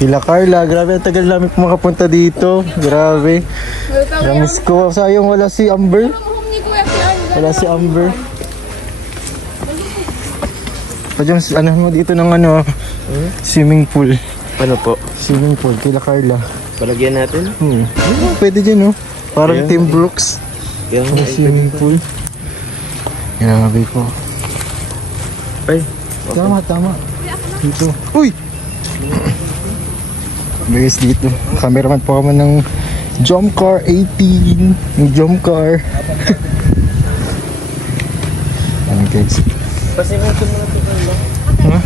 Kila Carla, grabe ang tagal namin makapunta dito. Grabe. Namiss ko. Sayang wala si Amber. Wala si Amber. Padyang ano mo dito ng ano, swimming pool. Ano po? Swimming pool, kila Carla. Palagyan natin? Pwede dyan, no? Parang Team Brooks. Yung swimming pool. Grabe po. Ay, tama. Dito. Uy! Guys, dito. Cameraman po kami ng Jomcar 18. Yung Jomcar. Ayan guys. pasimento mo na ito. Ha?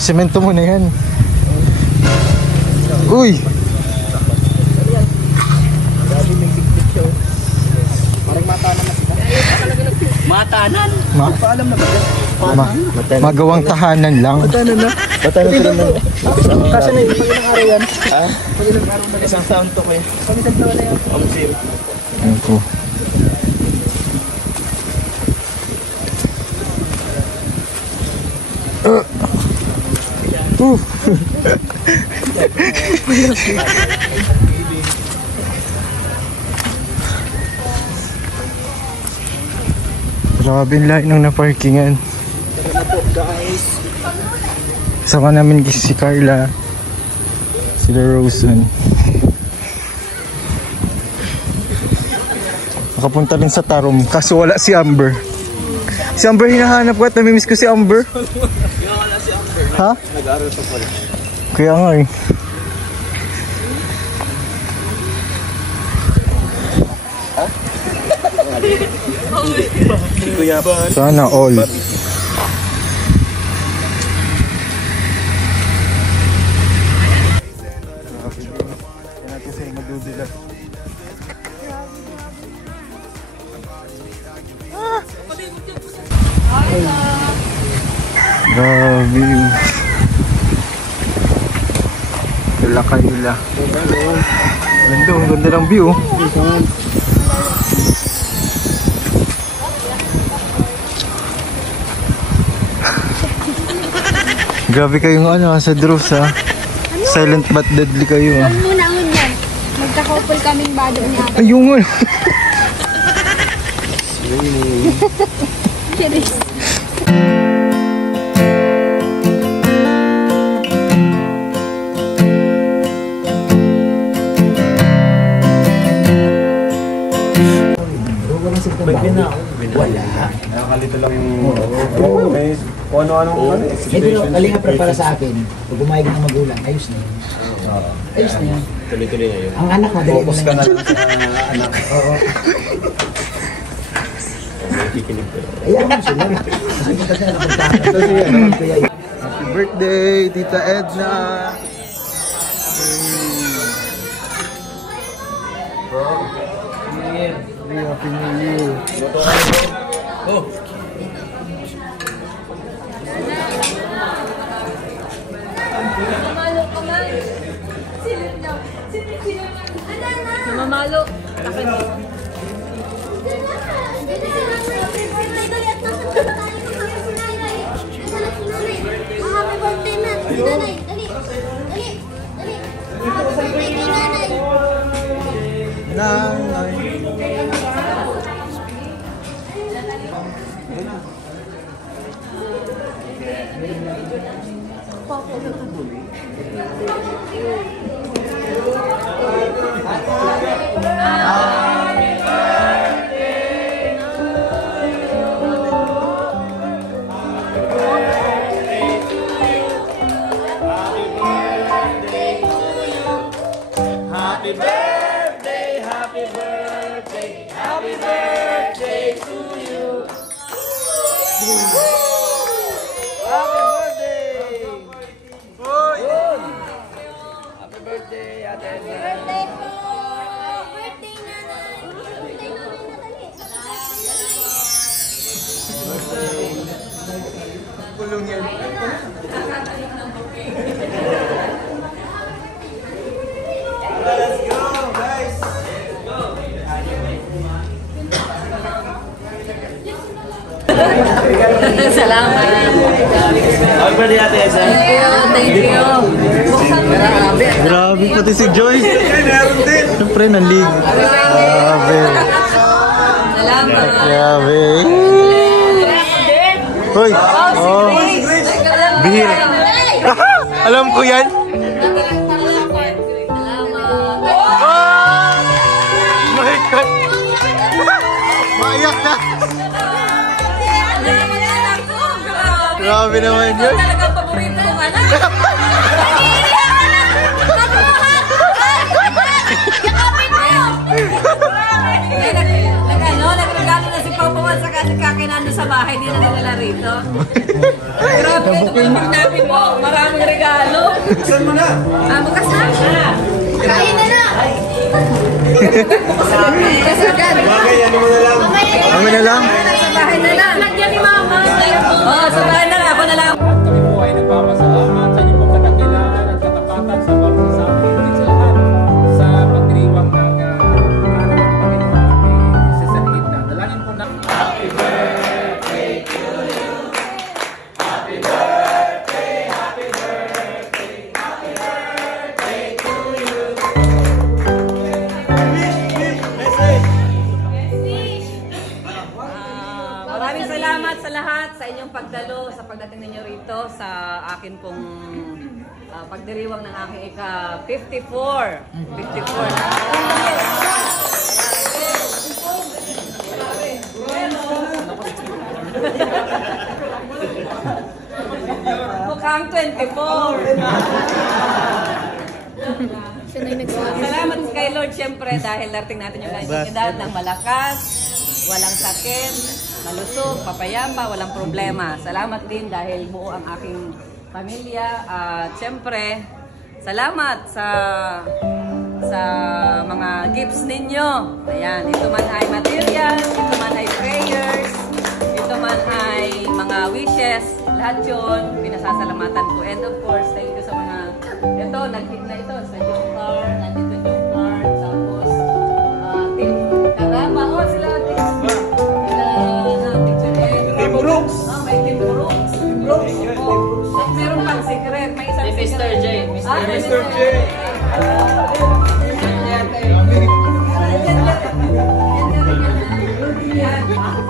Semento mo na yan. Uy! Parang matanan na sila. Matanan? Paalam na ba yan? Magawang tahanan lang. Matanan na? Matanan sila na. Kasi na yung ilang araw yan. Ha? Ilang araw na. Isang taon to kayo. Isang taon na yan. Ayan ko. Grabe yung lahat ng naparkingan. Sama namin si Carla, sila Rosen. Nakapunta rin sa Tarom kaso wala si Amber. Si Amber hinahanap ko at namimiss ko si Amber. Wala si Amber. Ha? Nag-aaral pa pala. Kaya nga eh. Sana all. Grabe. Wala kanila. Ganda, ang ganda ng view. Grabe kayong ano sa Dross ha. Silent but deadly kayo ha. Huwag muna ako dyan. Magkakopol kaming bado ni Ate. Ayun nga. Curious. May bina ako. Wala. Nakakalito lang yung... May kung ano-ano situation. Kalinga para sa akin, pag umayag ng magulang, ayos na yun. Ayos na yun. Tuloy-tuloy na yun. Ang anak na dahil Focus ka na lang sa anak. Oo. May kikinig ko. Ayan mo sila. Kasi napagkakaroon. Happy birthday, Tita Edna. Happy New Year. Oh! Mamalo ka man. Mamalo. Takot. Happy birthday na. Nanay, dali. Dali. Dali. Happy birthday kay nanay. Nanay. Salamat. birthday Ate Esa. Thank you. Buksan mo na. Grabe, pati si Joy. Siyempre, nalig. Grabe. Salamat. Grabe. Hoy. Oh. Bihir. Alam ko yan. Oh my God. Maiyak na. Grabe naman yun. Talagang paborito kong anak. Nagregalo na si Papawan sa kasi kakinando sa bahay, di na nila rito. Grabe, namin mo, maraming regalo. Buksan mo na. Bukas na. Kain na na. Bukas agad. Bagay, ano mo na lang. Kami na lang. Sa bahay na lang. Nagyan ni Mama. Oo, sa bahay na lang. Ako na lang. At kami po ay nagpapasalamat sa inyong pagkakakilangan at katapatan sa pagsasabi natin sa lahat sa pagdiriwang ng Panginoon sa sanigit na. Dalangin po na. Happy birthday to you. Happy birthday, happy birthday, happy birthday to you. Maraming salamat sa lahat sa inyong pagdalo, sa pagdating ninyo rito sa akin pong pagdiriwang ng aking ika-54. 54. Mukhang 24. Salamat kay Lord siyempre dahil darating natin yung kanyang edad ng malakas, walang sakit, malusog, papayapa, walang problema. Salamat din dahil buo ang aking pamilya at siyempre salamat sa mga gifts ninyo. Ayan, ito man ay materials, ito man ay prayers, ito man ay mga wishes, lahat yun pinasasalamatan ko. And of course, thank you sa mga ito, nag-hit na ito sa Jokar, nandito Jokar, tapos Team Karama, sila Team Brooks. may Team Brooks. At meron pang secret, may isang Mr. J. Mr. J.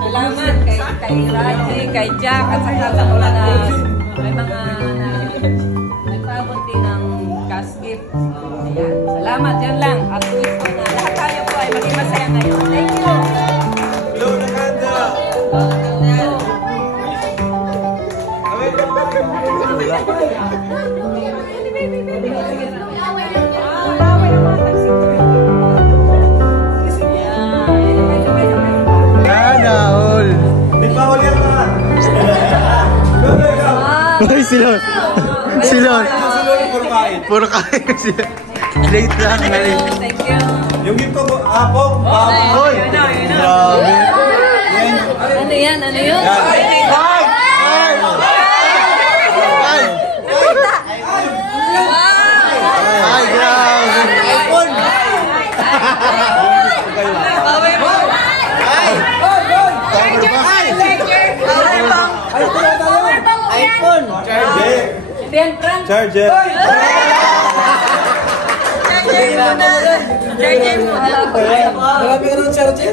Salamat kay Raji, kay Jack, at saka sa mga may mga nagpabot din ng cash gift. Ayan. Salamat, yan lang. At wish ko na lahat tayo po ay maging masaya ngayon. Thank you. Hello, Nakanda. Sana all. Di pa huli ang mga. Hoy, silon. Silon. Puro kain. Puro kain sila. Late lang. Late. Thank you. Yung gift ko, apong. Hoy. Grabe. Ano yan? Ano yun? Ay! Ay! Ay, grabe. iPhone. iPhone. Charger. Charger. Charger muna. Marami ka ng charger.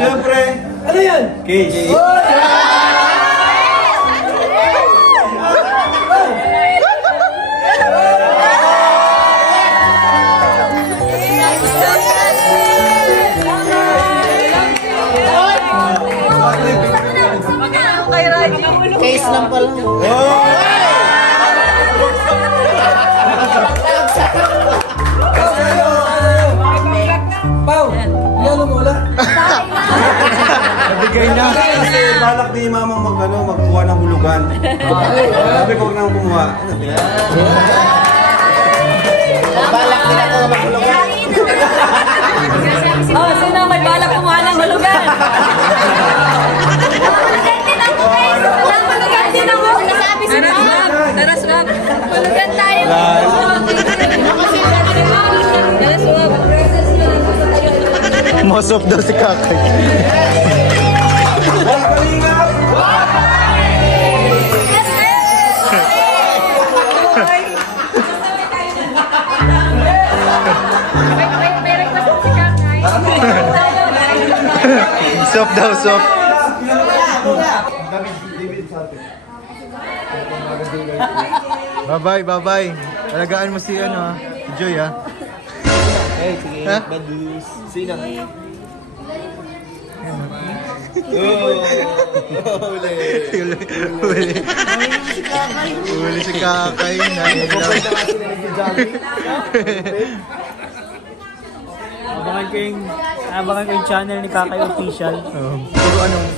Siyempre. Ano yan? Case. Case lang pala. Pau, yan mo wala. Nabigay na. Kasi balak ni mama magkuha ng hulugan. Sabi ko huwag nang kumuha. Balak din ako maghulugan. Oh, sino may balak kumuha ng hulugan? Daraswag. Hulugan tayo. Daraswag. Mosop daw si Kakay. Soap daw, soap. Bye-bye, bye-bye. Alagaan mo si ano ha. Si Joy ha. Hey, sige. Ha? Badus. Sino? Huli si Kakay na. Abangan ko yung channel ni Kakay Official. Puro anong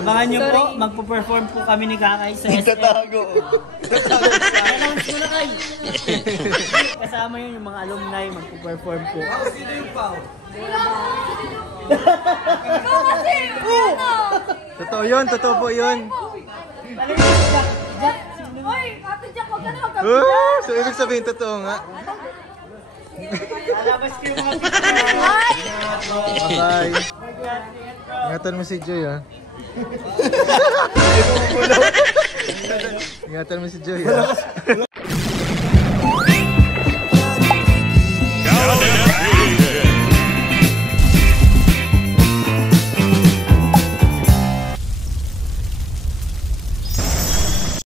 Abangan nyo po, magpo-perform po kami ni Kakay sa SM. Tatago. Announce mo na kayo. Kasama yun yung mga alumni, magpo-perform po. totoo yun, totoo po yun. Oy, Ate Jack, huwag ka na magkabila. So ibig sabihin totoo nga. Lalabas ko yung mga Bye-bye. Ingatan mo si Joy ha. Ingatan mo si Joy ha.